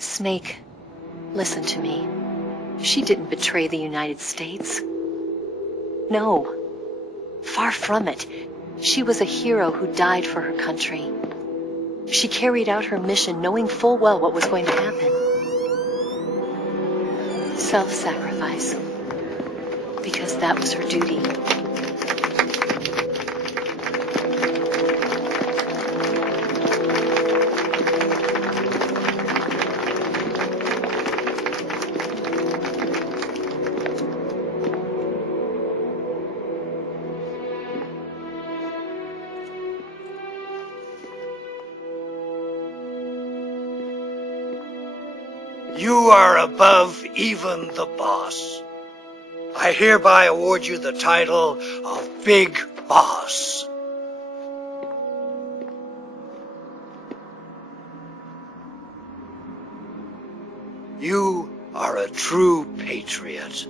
Snake, listen to me. She didn't betray the United States. No. Far from it. She was a hero who died for her country. She carried out her mission knowing full well what was going to happen. Self-sacrifice. Because that was her duty. You are above even the boss. I hereby award you the title of Big Boss. You are a true patriot.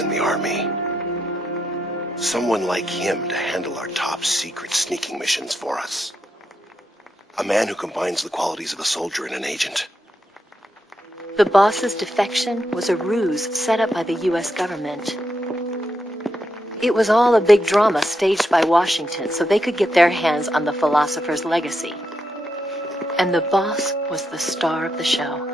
In the army. Someone like him to handle our top secret sneaking missions for us. A man who combines the qualities of a soldier and an agent. The boss's defection was a ruse set up by the U.S. government. It was all a big drama staged by Washington so they could get their hands on the philosopher's legacy. And the boss was the star of the show.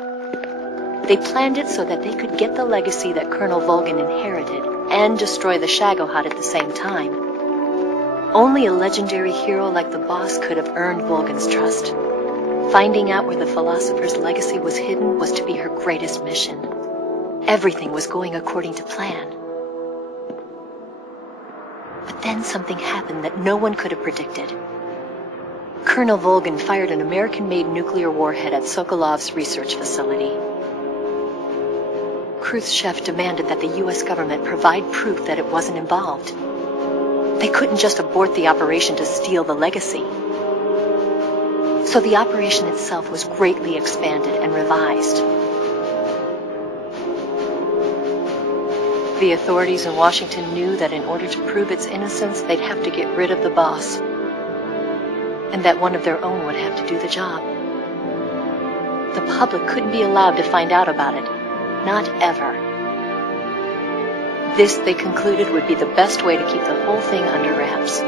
They planned it so that they could get the legacy that Colonel Volgin inherited and destroy the Shagohod at the same time. Only a legendary hero like the boss could have earned Volgin's trust. Finding out where the philosopher's legacy was hidden was to be her greatest mission. Everything was going according to plan. But then something happened that no one could have predicted. Colonel Volgin fired an American-made nuclear warhead at Sokolov's research facility. Khrushchev demanded that the U.S. government provide proof that it wasn't involved. They couldn't just abort the operation to steal the legacy. So the operation itself was greatly expanded and revised. The authorities in Washington knew that in order to prove its innocence, they'd have to get rid of the boss, and that one of their own would have to do the job. The public couldn't be allowed to find out about it. Not ever. This, they concluded, would be the best way to keep the whole thing under wraps.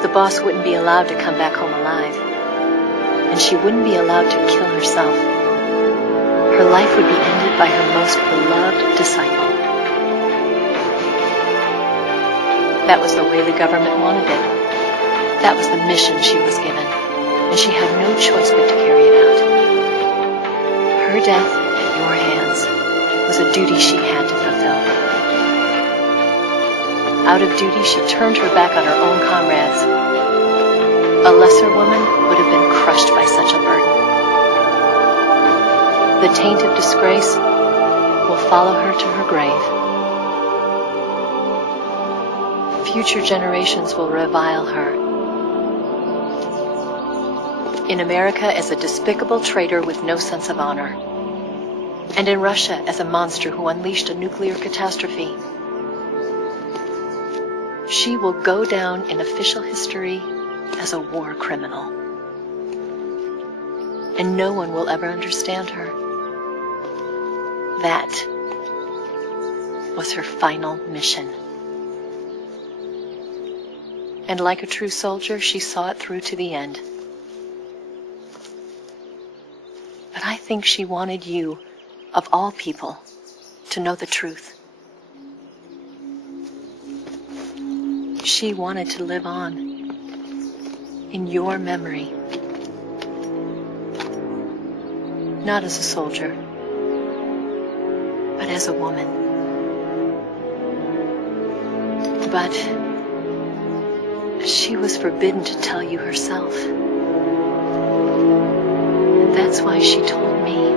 The boss wouldn't be allowed to come back home alive, and she wouldn't be allowed to kill herself. Her life would be ended by her most beloved disciple. That was the way the government wanted it. That was the mission she was given, and she had no choice but to carry it out. Her death at your hands was a duty she had to fulfill. Out of duty, she turned her back on her own comrades. A lesser woman would have been crushed by such a burden. The taint of disgrace will follow her to her grave. Future generations will revile her. In America as a despicable traitor with no sense of honor. And in Russia as a monster who unleashed a nuclear catastrophe. She will go down in official history as a war criminal. And no one will ever understand her. That was her final mission. And like a true soldier, she saw it through to the end. But I think she wanted you, of all people, to know the truth. She wanted to live on in your memory. Not as a soldier, but as a woman. But she was forbidden to tell you herself. And that's why she told me.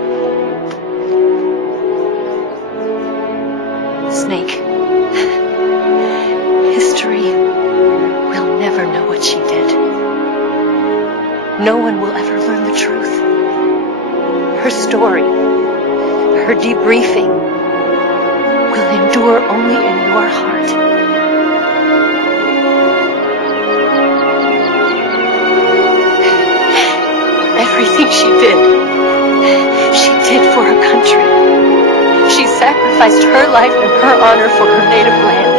Snake, history will never know what she did. No one will ever learn the truth. Her story, her debriefing, will endure only in your heart. Everything she did for her country. She sacrificed her life and her honor for her native land.